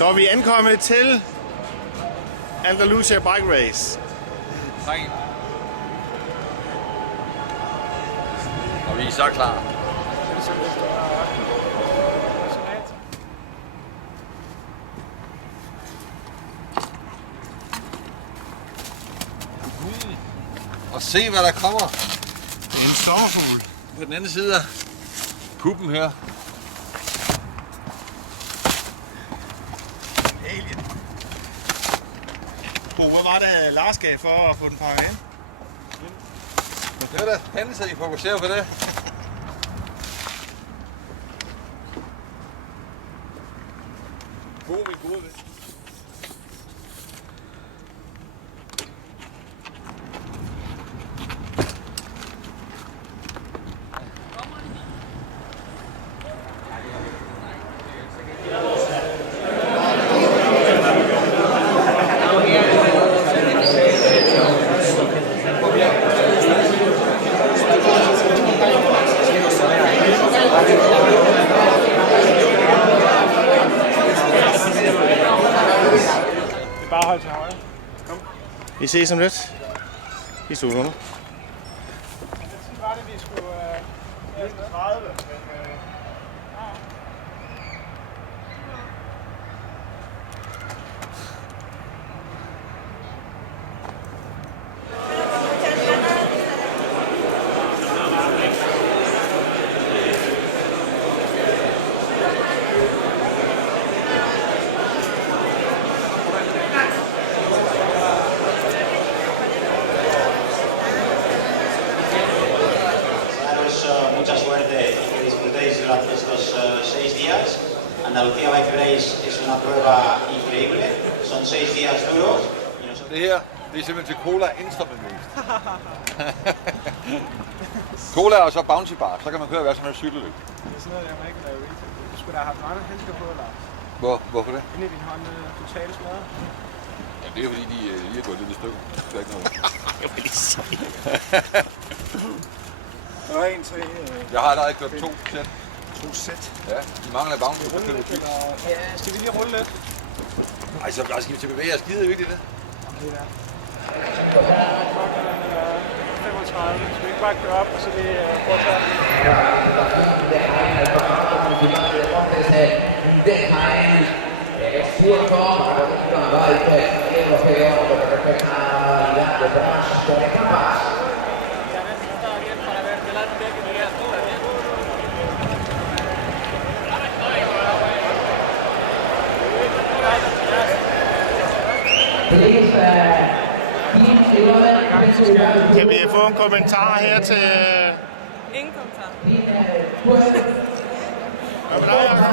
Så er vi ankommet til Andalusia Bike Race. Og vi er så klar. Og se hvad der kommer. Det er en sommerfugl. På den anden side af puppen her. Alien. Hvad var det Lars gav for at få den pakket ind? Det var da spændende, så I fokuserer på det. God, min gode ven. Bare hold til højre. Kom. Vi ses om lidt. I studiet. Hvad var det, vi skulle... 30. Mucha suerte y que disfrutéis durante estos 6 días. Andalucía Bike Race es una prueba increíble, son 6 días duros. Det her, det er simpelthen til cola intravenøst. Cola og så Bounty Bar, så kan man køre hvad som helst cykelløb. Det er sådan noget, jeg ikke lave retail. Du skulle da have haft mange handsker på, Lars. Hvorfor det? Inde i din hånd totalt smadret. Ja, det er fordi, de lige er gået lidt i stykker. Det er ikke noget. Jeg vil lige sige. Der var en til... Jeg har allerede kørt 2 sæt. 2 sæt. Ja, de mangler Bounty. Så kører vi Ja, skal vi lige rulle lidt? Ej, så skal vi til bevæge os. Gider vigtigt det? Okay, der. 35. Skal vi ikke bare køre op, og så lige fortsætte? Kan vi få en kommentar her til... Ingen kommentar. Hvad med dig, Jacob?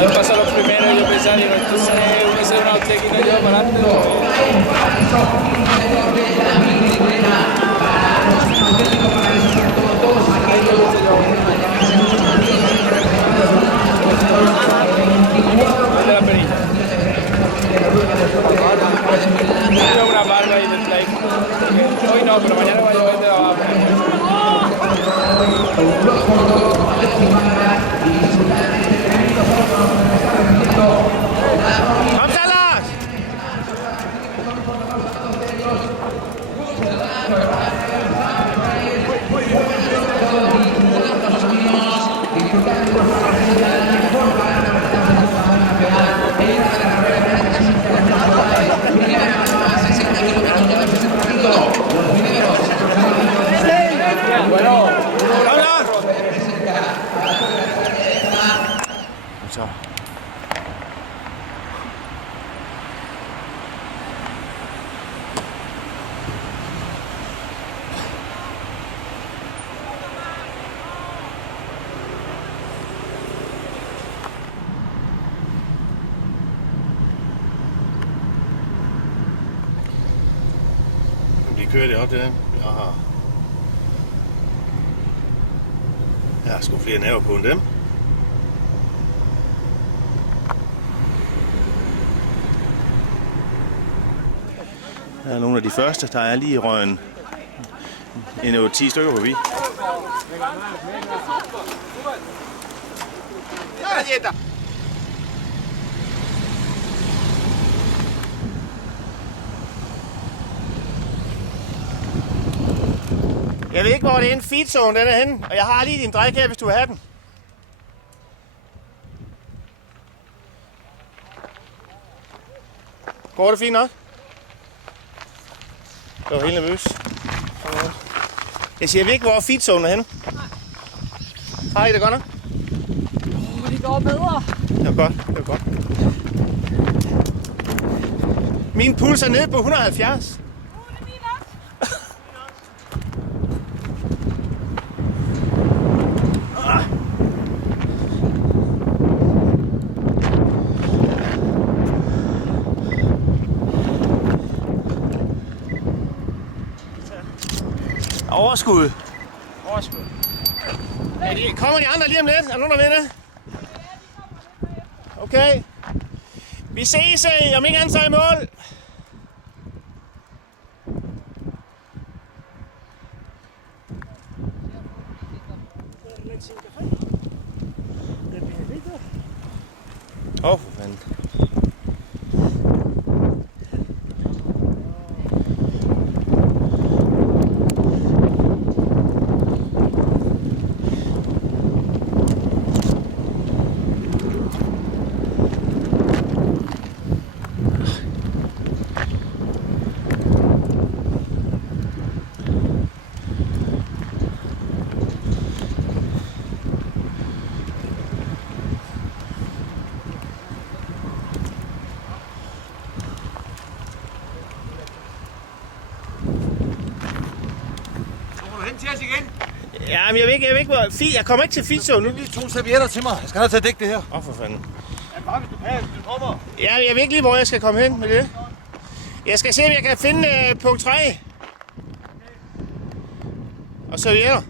Yo paso los primeros y yo pensaba, digo, entonces uno se una técnica yo para adelante. De la perilla. Tengo una barba ahí del play. Hoy no, pero mañana voy a llevar de abajo. Kom så, Lars! Gracias. Så. De kører det op til den. Aha. Der er sgu flere nerver på end dem. Der er nogle af de første, der er lige i røgen. En 10 stykker forbi. Jeg ved ikke, hvor det er en feedzone, den er henne. Og jeg har lige din drik her, hvis du vil have den. Går det fint nok? Det var helt nervøs. Jeg siger, jeg ved ikke, hvor feedzone er henne. Har I det godt nok? Det går bedre. Det var godt, det var godt. Min puls er nede på 170. Overskud. Overskud. Kommer de andre lige om lidt? Er der nogen, der vinder? Okay. Vi ses, om ikke andet så i mål. For fanden. Ja, men jeg ved ikke, hvor... Jeg kommer ikke til feedzone nu. Lige 2 servietter til mig. Jeg skal have til at dække det her. For fanden. Ja, bare hvis du kan, hvis du kommer. Ja, jeg ved ikke lige, hvor jeg skal komme hen med det. Jeg skal se, om jeg kan finde punkt 3. Og servietter.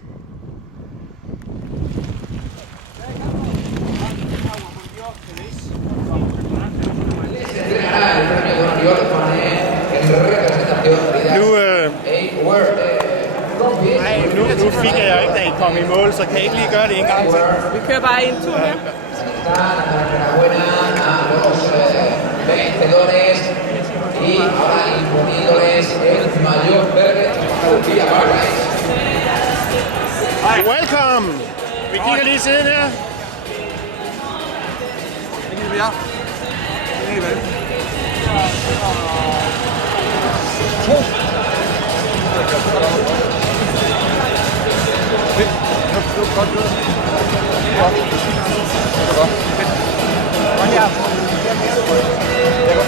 Nu fik jeg ikke, da I kom i mål, så kan jeg ikke lige gøre det en gang til. Vi kører bare en tur her. Welcome! Vi kigger lige siden her.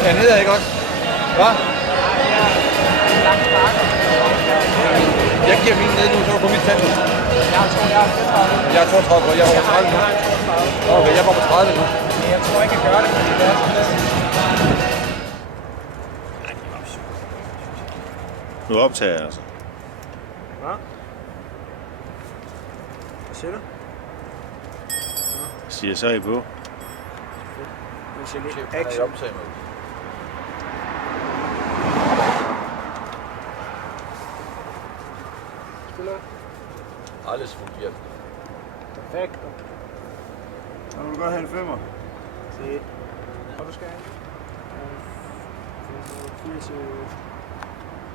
Jeg er nede, ikke også? Hvad? Jeg giver min ned nu, så er du på mit tand. Jeg er 32, jeg var på 30 nu. Okay, jeg var på 30 nu. Jeg tror ikke, jeg gør det, fordi det er sådan lidt. Nu optager jeg altså. Hvad? Hvad siger du? Siger så I på. Du siger lige action. Spiller. Alles fungerer. Perfekt. Så må du godt have en 5'er. Se. Og du skal have en.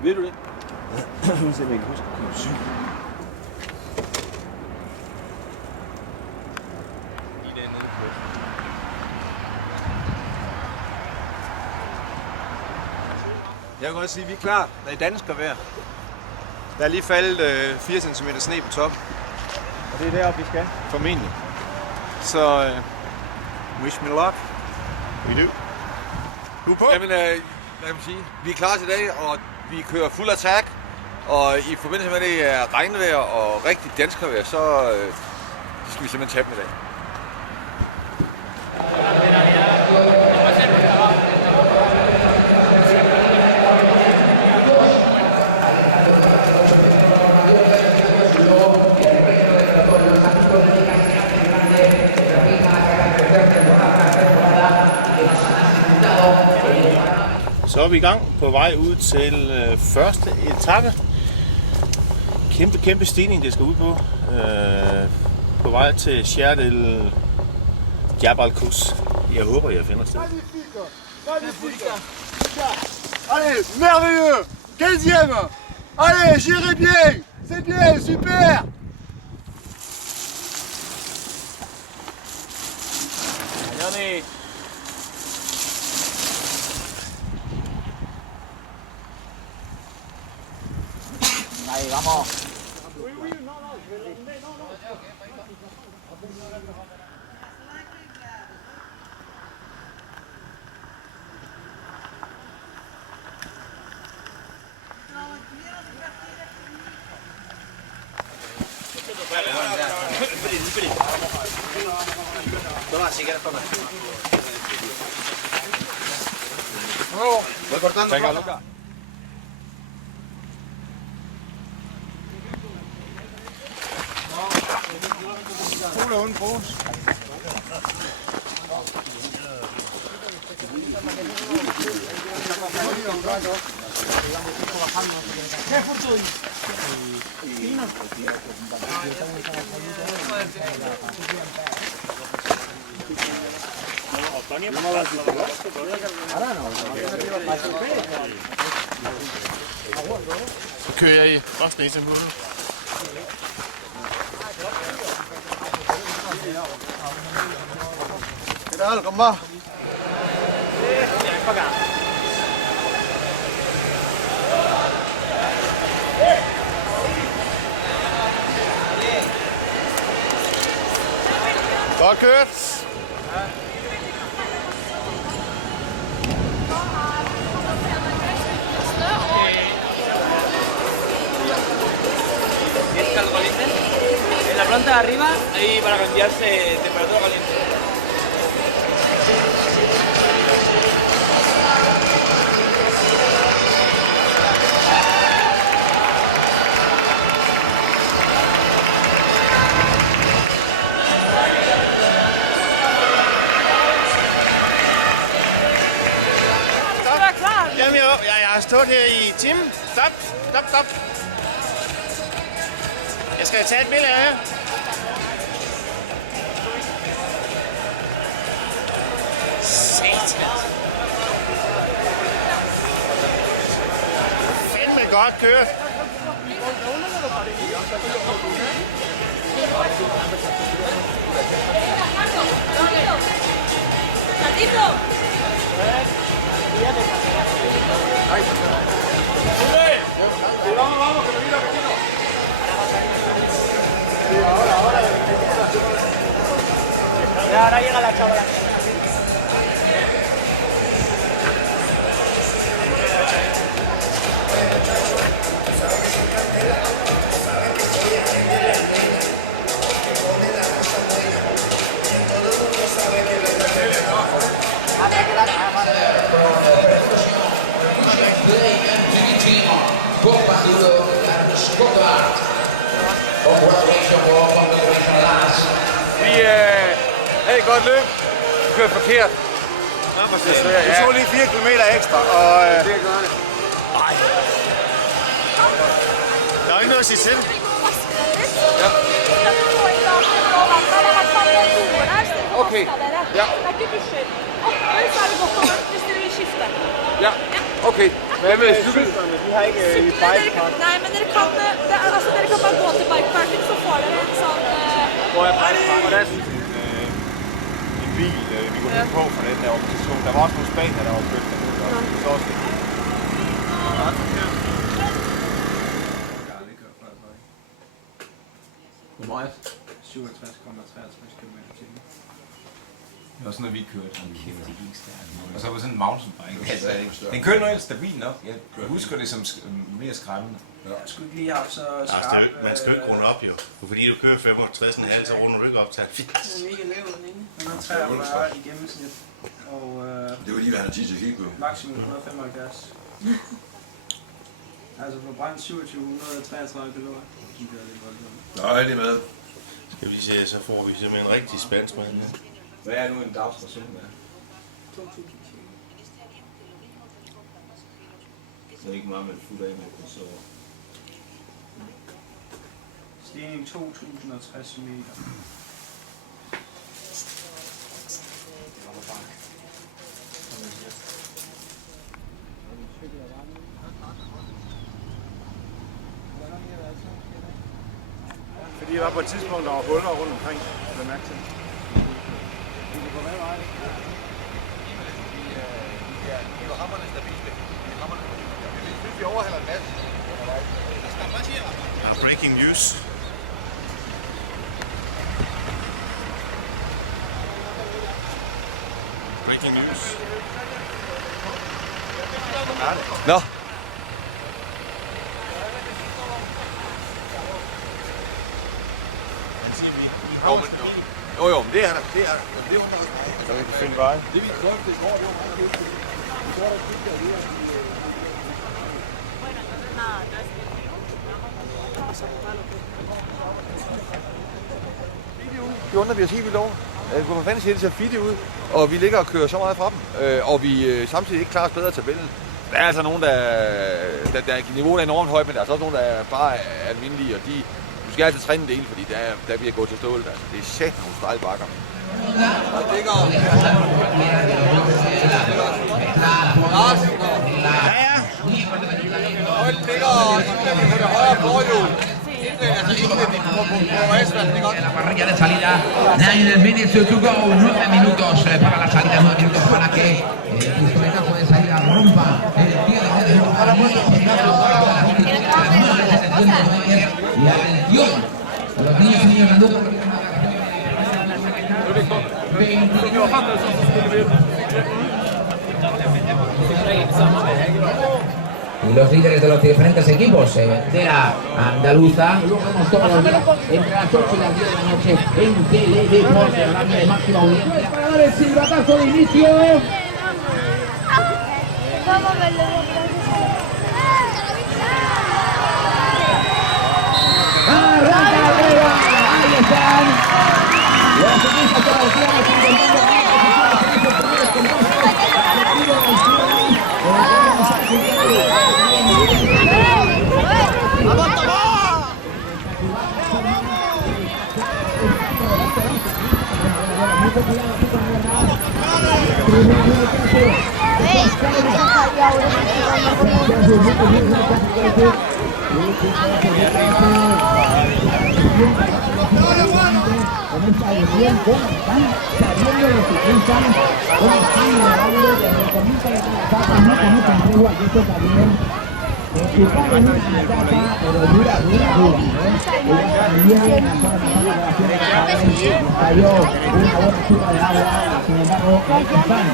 Ved du det? Jeg kan ikke huske. Jeg kan godt sige, at vi er klar. Der er dansk vejr. Der er lige faldet 4 cm sne på toppen. Og det er deroppe, vi skal. Formentlig. Så Wish me luck. We do. Du er på. Jamen, hvad kan man sige? Vi er klar til i dag, og vi kører fuld attack. Og i forbindelse med det er regnvejr og rigtig danskervejr, så skal vi simpelthen tabe med i dag. Så er vi i gang på vej ud til første etape. Kæmpe stigning, det skal ud på. På vej til Sher el Jabal Qus. Jeg håber, jeg finder sted. Allez, merveilleux! 15e! Allez, j'irai bien! C'est bien, super! Johnny. Ahí, vamos. Voy cortando. Venga, Luca. Cola uden brus. Så kører jeg i resten af Istanbul nu. ¿Qué tal? ¿Cómo va? Godt kørt. Algo caliente. En la planta de arriba, ahí para cambiarse temperatura caliente. Jamen, jeg har stået her i timen. Stop. Jeg skal tage et billede af her. Satan. Fandme godt kørt. Ya, ahora llega la chavala. Vi havde et godt løb. Vi kørte forkert. Det tog lige 4 kilometer ekstra, og Det gør det. Der er ikke noget at sige til. Okay. Ja. Ja. Okay. Hvad med cykel? vi har ikke i bikepark. Nej, men dere kan bare gå til bikeparken, så får dere en sånn Hvor er bikepark? Og der er sådan en bil, vi kunne hænge på fra den der organisation. Der var også nogle spanier, der var købt dernede. Så også det. Hvor meget? 57,63 km/t. var sådan noget, vi kørte. Og så var sådan en mountainbike. Altså, den kørte noget stabilt nok. Jeg husker det som mere skræmmende. Jeg skulle ikke lige have så skarp... Altså, man skal jo ikke runde op, jo. Fordi du kører 65,5, så runder du ikke op til 70. Den er mega lav, den ene. 143 i gennemsnit. Og Det var lige, hvad han har tid til at kigge på. maksimum 175. Altså på brændt 2733 kalorier. Det er lidt voldsomt. Nej, det er med. Skal vi se, så får vi simpelthen en rigtig spansk mad. Hvad er nu en dagsration der? 2.000 kilo. Så er det ikke meget med fuld af med konsover. Stigning 2060 meter. Fordi der var på et tidspunkt, der var huller rundt omkring. Kan du mærke til? Det var hammerne stabile. Vi synes, vi overhælder en masse. Breaking news. Breaking news. Nå. Jo, men det er der. Det er der. Men det undrer også mig. Så vi kan finde vej. Det vi gjorde, det går, det var meget kedeligt. Vi går der kigge der lige. Bueno, entonces nada, entonces el tío, vamos a jugar lo que... Det undrer vi os helt vildt over. Hvor fanden siger det ser fidtigt ud, og vi ligger og kører så meget fra dem, og vi samtidig ikke klarer os bedre tabellen. Der er altså nogen, der niveauet er enormt højt, men der er så også nogen, der er bare almindelige, og du skal altid træne en del, fordi der bliver gået til stål. Altså, det er sæt nogle stejle bakker. Og det ligger... Og det ligger på det højre forhjul. La parrilla de salida, 9 minutes to go, 9 minutos para la salida, 9 minutos para que el pistoletazo de salida rompa el cierre del lugar y atención, los niños y niños andando. Y los líderes de los diferentes equipos de la andaluza, lo vemos todos los días entre las 8 y las 10 de la noche en Teledeporte, hablando de máxima audiencia. Para dar el silbatazo de inicio. Vamos a verlo. Arranca la prueba, ahí están. Los ciclistas todavía intentando con esta emoción, cómo están saliendo los ciclistas, cómo están llegando desde el comienzo de cada etapa, no conocen tregua, y esto también ocuparon una etapa, pero dura. Ellos salían en la zona de relación de cayó una buena chupa de agua, sin embargo, ahí están.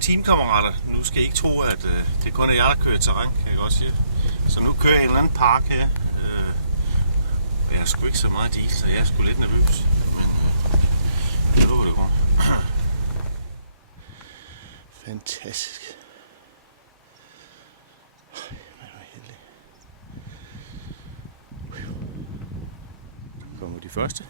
Teamkammerater, nu skal I ikke tro, at det kun er jeg, der kører terræn, kan jeg godt sige. Så nu kører jeg en eller anden park her. Jeg har sgu ikke så meget diesel, så jeg er sgu lidt nervøs. Men jeg lover det går. Fantastisk. Man var heldig. Kommer de første.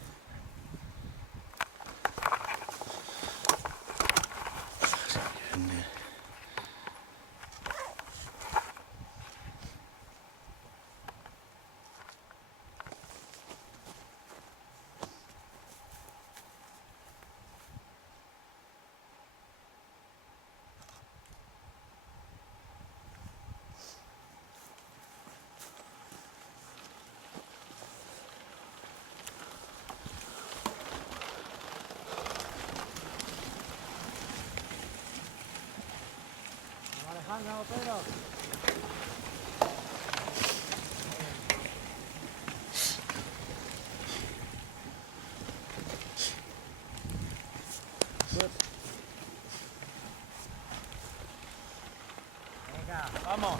Vamos.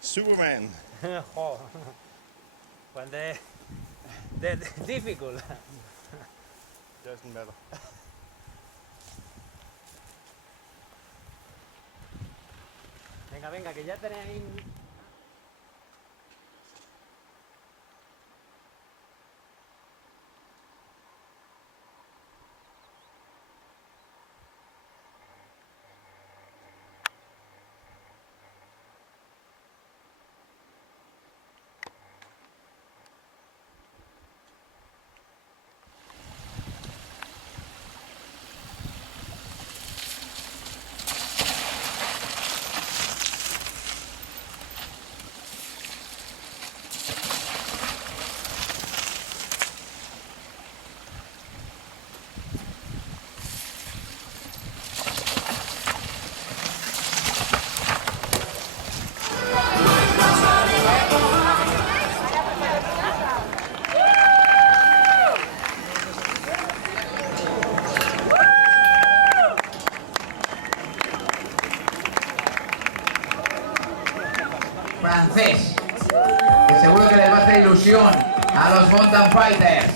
Superman. When they're difficult. Doesn't matter. Venga, venga, que ya tenéis. Francés, que seguro que les va a hacer ilusión a los Mountain Fighters.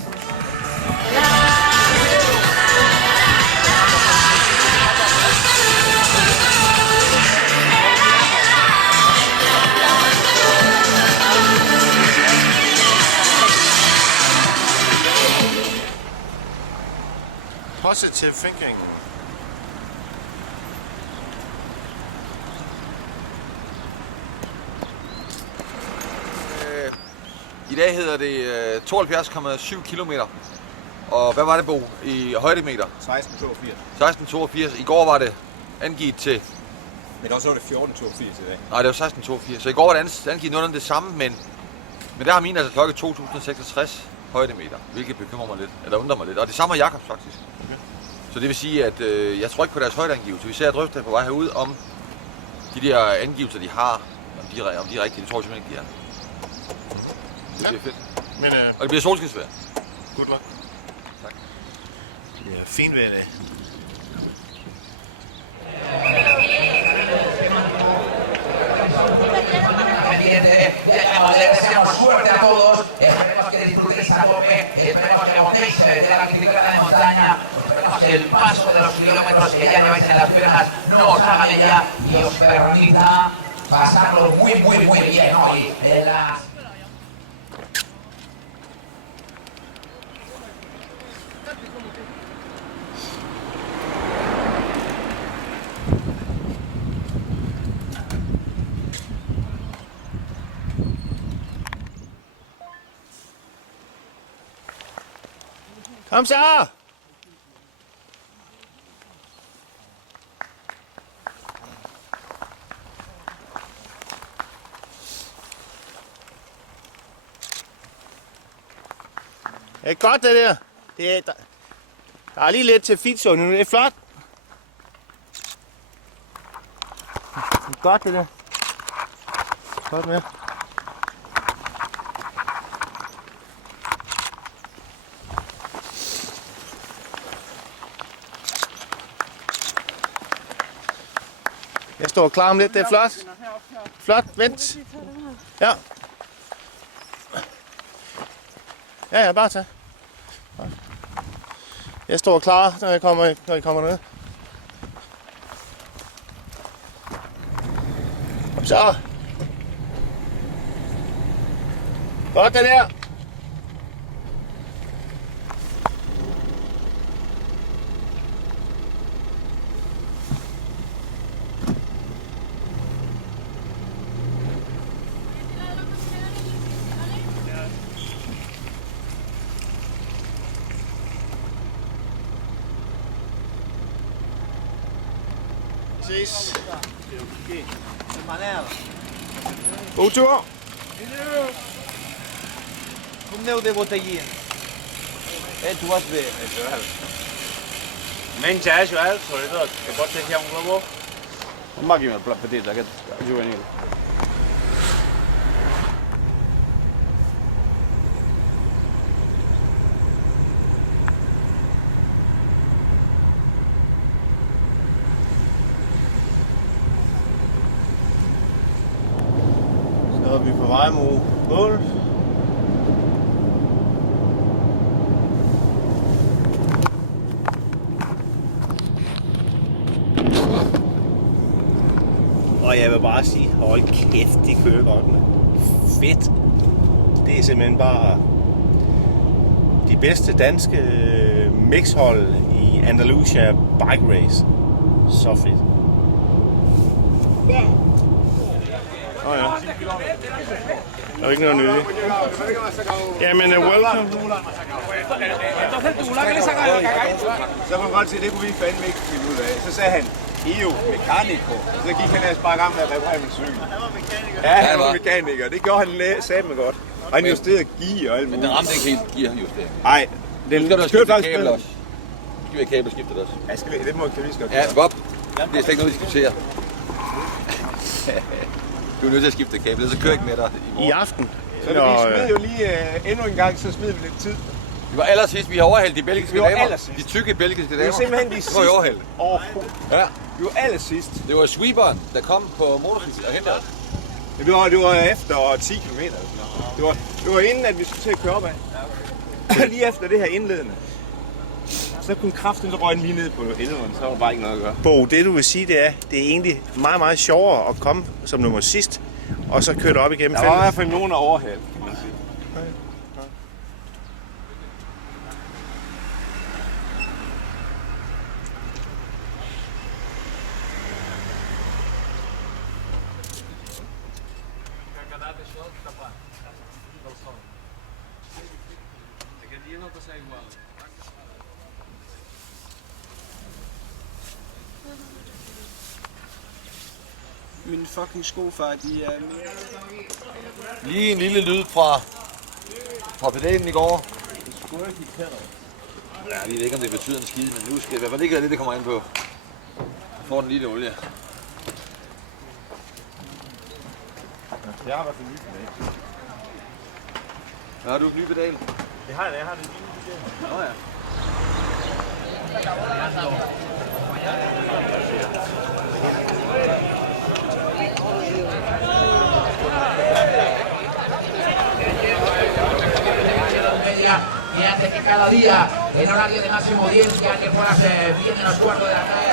Positive thinking. I dag hedder det 72,7 kilometer. Og hvad var det, Bo, i højdemeter? 16,82. 16,82. I går var det angivet til... Men også var det 14,82 i dag. Nej, det var 16,82. Så i går var det angivet noget af det samme, men der har min altså klokke 2066 højdemeter, hvilket bekymrer mig lidt, eller undrer mig lidt. Og det samme er Jakobs faktisk. Okay. Så det vil sige, at jeg tror ikke på deres højdeangivelse. Vi ser drøfte på vej herud om de der angivelser, de har, om de er rigtige. Det tror jeg simpelthen ikke, de er. Det bliver fedt. Men, og det bliver solskinsvejr. Good luck. Tak. Ja, fint vejr i dag. Bien, les deseamos suerte a todos, esperemos que disfrutéis a tope, esperemos que gocéis de la bicicleta de montaña, esperemos que el paso de los kilómetros que ya lleváis en las piernas no os haga ella y os permita pasarlo muy bien hoy en las... Kom så! Det er godt det der. Der er lige lidt til fitzonen nu. Det er flot. Det er godt det der. Godt med. Jeg står klar om lidt, det er flot. Flot, vent. Ja. Ja, bare tag. Jeg står klar, når I kommer ned. Kom så. Godt det der. Ses. God tur. Un meu de botellín. tu vas bene. Mangiaggio alto, che poi teniamo un globo. Un máquina la petita, que es juvenil. Så er vi på vej mod målet. Og jeg vil bare sige, hold kæft, de kører godt med. Fedt. Det er simpelthen bare de bedste danske mixhold i Andalusia Bike Race. Så fedt. Ja. Der er ikke noget nyt. Jamen, welcome. Så kunne man godt se, det kunne vi fandme ikke finde ud af. Så sagde han, Eo, mekanico. Så gik han ellers bare i gang med at reparere min cykel. Ja, han var mekaniker. Det gjorde han satme godt. Og han justerede gear og alt muligt. Men den ramte ikke helt gearjustering. Nej, den kørte faktisk kabel også. Skal vi have kabelskiftet også? Ja, det må kan vi godt. Ja, Bob. Det er slet ikke noget, vi diskuterer. Du er nødt til at skifte kabel, så kører ikke med dig i morgen. I aften. Så vi smed jo lige endnu en gang, så smed vi lidt tid. Det var allersidst, vi har overhældt de belgiske damer. De tykke belgiske damer. Det var simpelthen de sidste overhældt. Ja. Det var allersidst. Det var sweeperen, der kom på motorcykel og hentede os. Det var efter 10 km. Det var inden, at vi skulle til at køre op af. Lige efter det her indledende. Så kunne kraften så røge lige ned på 11'eren, så var der bare ikke noget at gøre. Bo, det du vil sige, det er egentlig meget, meget sjovere at komme som nummer sidst, og så køre op igennem Der var i hvert fald nogen at overhale, kan man sige. Mine fucking skofar, de er... Lige en lille lyd fra pedalen i går. Ja, jeg ved ikke, om det betyder en skide, men nu skal det i hvert fald ikke være det, det kommer ind på. Jeg får den lille olie. Jeg har i hvert fald nye pedal. Har du en ny pedal? Det har jeg det nye pedal. Nå ja. Y antes que cada día, en horario de máxima audiencia, que puedas bien en los cuartos de la tarde.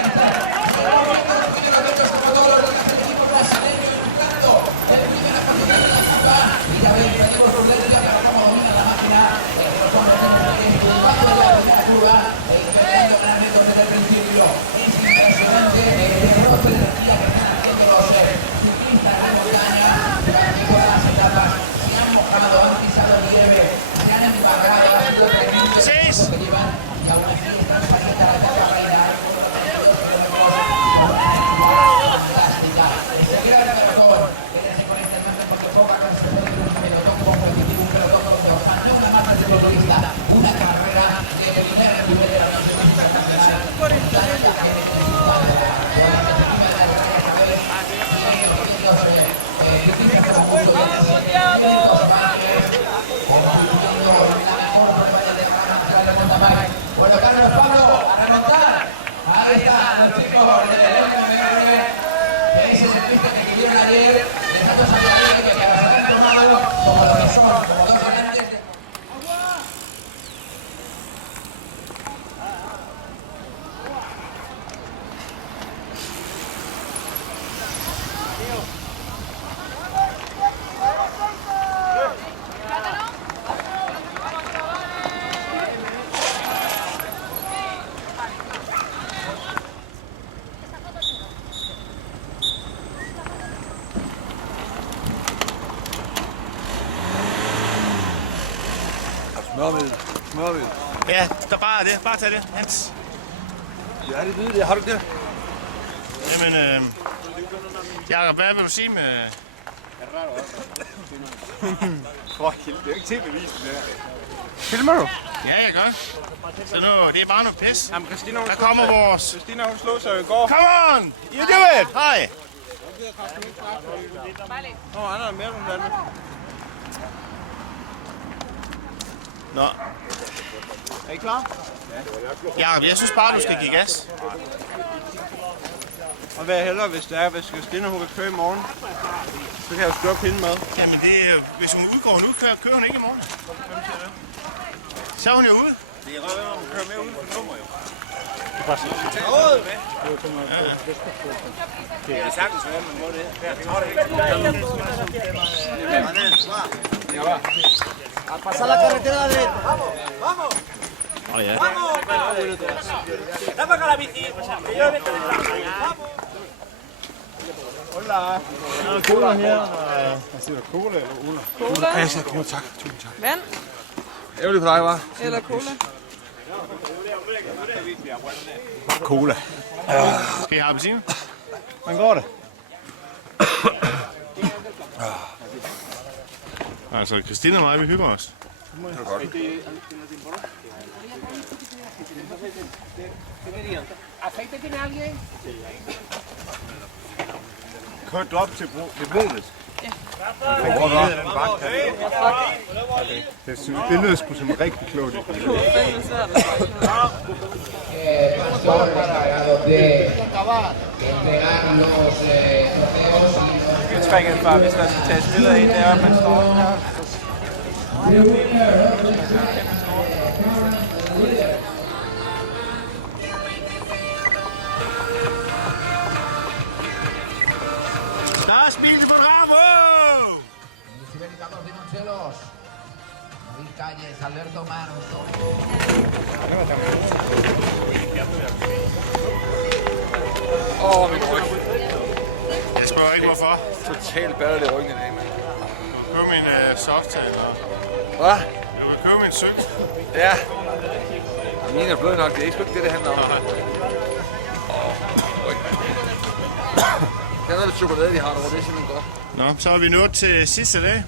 Bueno, Carlos Pablo, a remontar. Ahí están los chicos del MMR, que ese servicio que escribieron ayer, dejando saber que las han tomado como lo que son, como dos grandes de... Smørmiddel. Ja, der bare det. Bare tag det, Hans. Ja, det ved jeg. Har du ikke det? Jamen, Jakob, hvad vil du sige med... For helvede, det er jo ikke til bevisen, det her. Filmer du? Ja, jeg gør. Så nu, det er bare noget pis. Jamen, Christina, hun Der kommer vores... Christina, hun slog sig i går. Come on! You do it! Hej! Han er mere end Danmark. Nå. Er I klar? Ja, jeg synes bare, du skal give gas. Og hvad hellere, hvis det er, hvis Christina hun kan køre i morgen, så kan jeg jo skubbe hende med. Jamen, det er, hvis hun udgår nu, kører hun ikke i morgen. Så er hun jo ude. Det er rødt, om hun kører med uden for nummer jo. Det er sagtens, hvad man må det. Pasar la carretera de derecha. Vamos. Åh ja. Dame acá la bici. Que yo vete detrás. Hola. Cola her. Jeg siger cola eller Ola? Cola. Ja, jeg siger cola, tak. Tusind tak. Vand Ærgerligt for dig, hva'? eller cola? Cola. Skal I have appelsiner? Hvordan går det? Altså, Christina og mig, vi hygger os. Det er godt. Kørt du op til Brunes? Ja. Det lyder sgu som rigtig klogt. Pastor para donde entregar los trofeos y Vi trækker bare, hvis der skal tages billeder ind der, man står her. Lars Mikkel på Bravo! los ibericanos de Moncelos, David Calles, Alberto Manso. Min ryg. Jeg spørger ikke, hvorfor. Totalt batterlig i ryggen i dag, mand. Du kan købe min softan, og Hvad? du kan købe min cykel. Ja. Mine er bløde nok. Det er ikke det handler om. Ryg, mand. Den er lidt chokolade, de har derovre. Det er simpelthen godt. Nå, så er vi nået til sidste dag.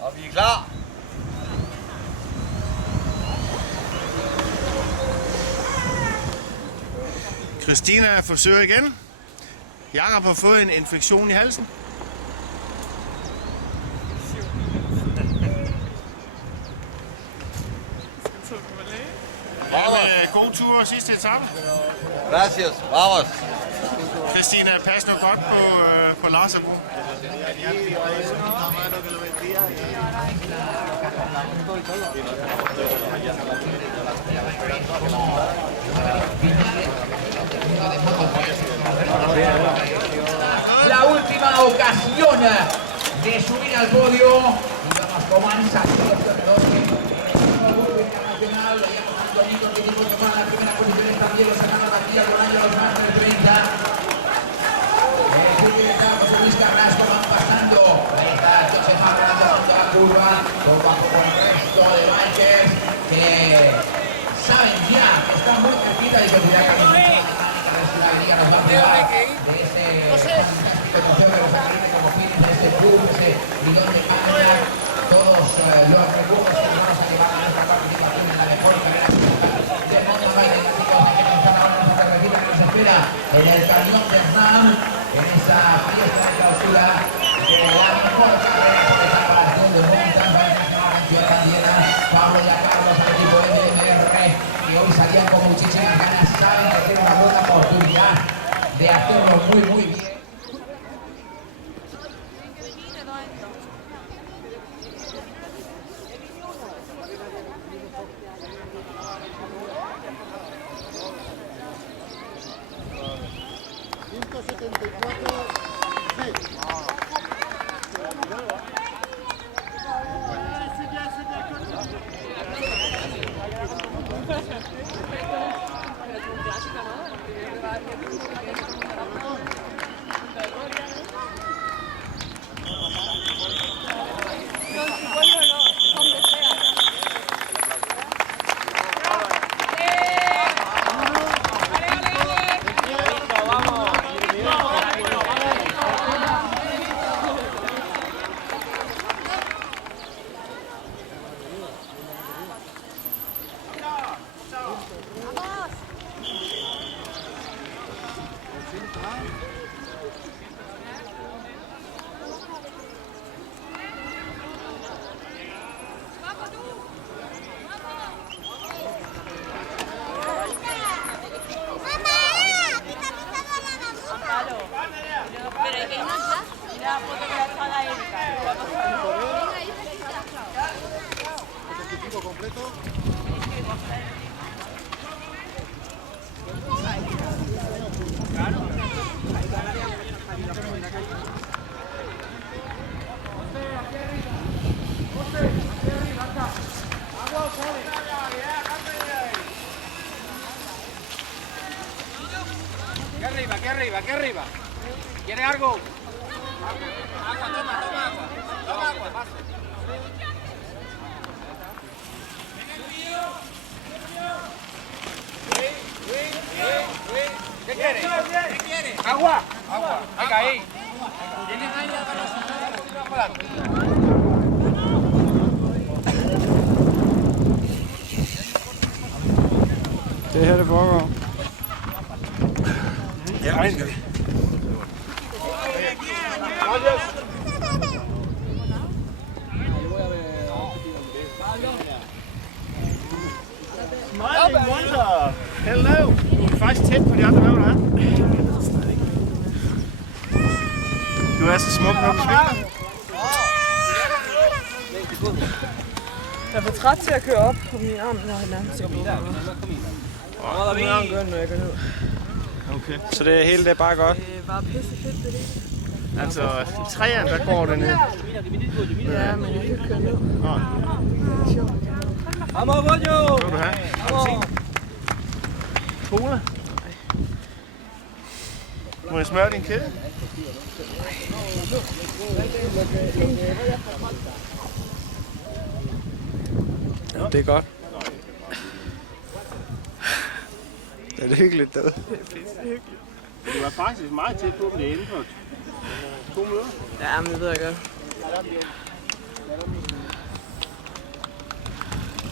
Og vi er klar. Christina forsøger igen. Jakob har fået en infektion i halsen. God tur sidste etape. Gracias. Vamos. Christina, pas nu godt på Lars og Bo. La última ocasión de subir al podio y vemos cómo han salido los corredores internacional. Veíamos a Antonito que tipo que va en la primera posición y también lo sacaron aquí al volante a los más del 30. José Luis Carrasco van pasando. Ahí está el coche más grande junto a la curva, poco a poco el resto de bikers que saben ya que están muy cerquita y que si la camiseta la liga nos va a privar de ese trofeo de los Aguirre como fines de este club, ese bidón de caña, todos los recursos que vamos a llevar a nuestra participación en la mejor carrera del mundo baile clásico que comenzar ahora nuestra carretera que nos espera en el Cañón de Hernán, en esa fiesta de clausura de la mejor carrera por esa relación de mountain bike nacional en Ciudad Candiera. Pablo y a Carlos, el equipo MMR, que hoy salían con muchísimas ganas, saben que tienen una buena oportunidad de hacerlo muy bien. Aquí arriba, aquí arriba. ¿Quiere algo? Agua, toma agua. Toma agua, pasa. ¿Qué quiere? ¿Qué quiere? Agua. Agua. Venga ahí. ¿Tienes agua para nosotros? Det er her, det foregår. Ja, regn skal vi. Smiling Wonder! Hello! Du er faktisk tæt på de andre, hvad vil du have? Du er så smuk, når du smiler. Jeg er for træt til at køre op på min arm, når han er til at blive der. Min arm gør når jeg går ned. Okay. Så det hele det er bare godt? Det er bare pisse fedt, det hele. Altså, i træerne, der går det ned. Ja, men jeg kan køre ned. Vamos, Bollo! Hvad vil du have? Cola? Må jeg smøre din kæde? Ja, det er godt. Ja, det er hyggeligt derude. Det er pisse hyggeligt. Du er faktisk meget tæt på, om det er inden for 2 minutter. Ja, men det ved jeg godt.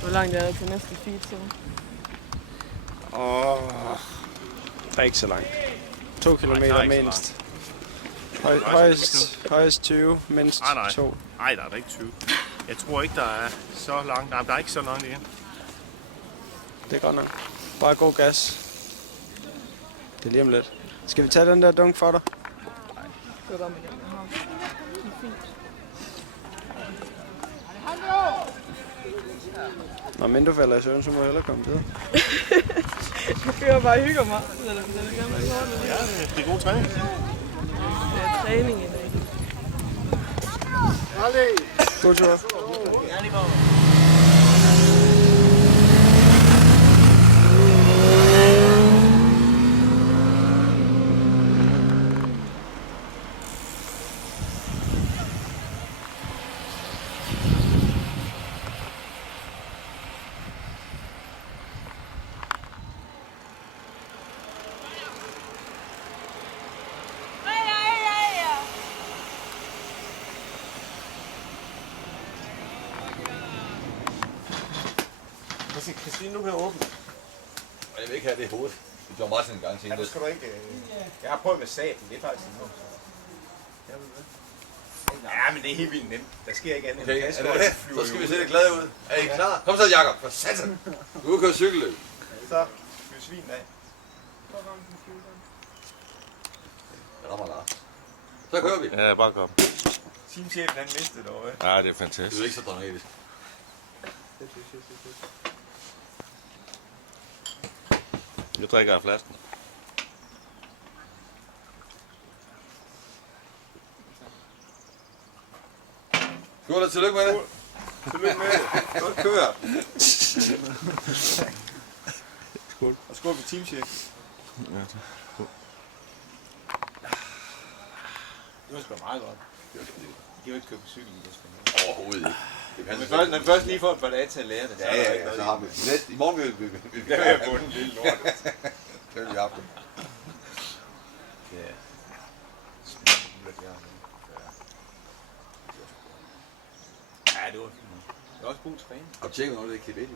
Hvor langt er det til næste feed, så? Det er ikke så langt. 2 kilometer mindst. Højst 20, mindst 2. Nej, der er ikke 20. Jeg tror ikke, der er så langt. Nej, der er ikke så langt igen. Det er godt nok. Bare god gas. Det er lige om lidt. Skal vi tage den der dunk for dig? Nej, det var bare med den, jeg har. Det er fint. Nå, men du falder i søvn, så må jeg hellere komme videre. Jeg kører bare og hygger mig. Ja, det er god træning. Det er træning i dag. God tur. Christine, nu kan jeg åbne. Jeg vil ikke have det i hovedet. Det gjorde Martin en gang til. Ja, du skal du ikke... Jeg har prøvet med saben, det er faktisk en god. Ja, men det er helt vildt nemt. Der sker ikke andet. Okay, er det? Så skal vi se det glade ud. Er I klar? Kom så, Jakob. For satan. Du kan køre cykelløb. Så fyr svin af. Det rammer Lars. Så kører vi. Ja, bare kom. Teamchefen han mistede det over. Ja, det er fantastisk. Det er ikke så dramatisk. Nu drikker jeg flasken. Skål og tillykke med det. Tillykke med det. Godt kør. Skål. Og skål for teamchefen. Ja, tak. Det var sgu meget godt. De kan jo ikke køre på cykel, det skal Overhovedet ikke. Når vi først lige får et par dage til at lære det, så har vi det. I morgen vil vi det. Jeg har fundet en lille lort. Det vil vi have. Ja. Ja, det var fint. Det var også god træning. Og tjekke noget af det kebab.